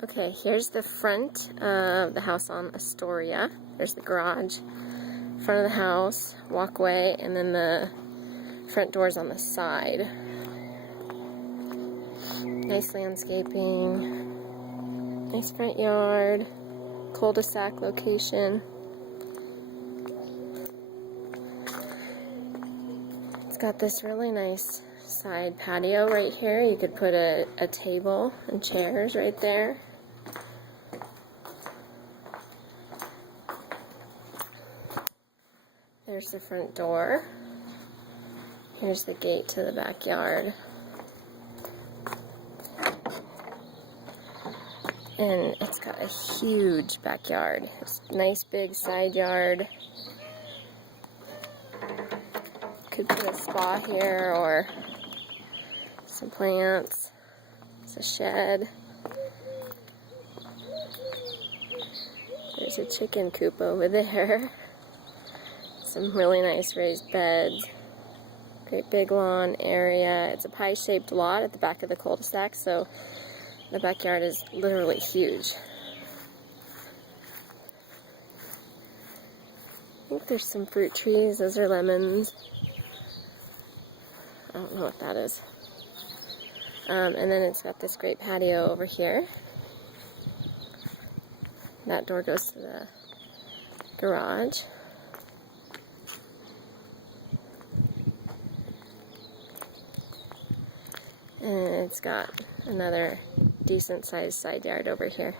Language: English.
Okay, here's the front of the house on Astoria. There's the garage, front of the house, walkway, and then the front doors on the side. Nice landscaping, nice front yard, cul-de-sac location. It's got this really nice side patio right here. You could put a table and chairs right there. There's the front door. Here's the gate to the backyard. And it's got a huge backyard. It's a nice big side yard. Could put a spa here or some plants. It's a shed. There's a chicken coop over there. Some really nice raised beds. Great big lawn area. It's a pie-shaped lot at the back of the cul-de-sac, so the backyard is literally huge. I think there's some fruit trees. Those are lemons. I don't know what that is. And then it's got this great patio over here. That door goes to the garage. And it's got another decent sized side yard over here.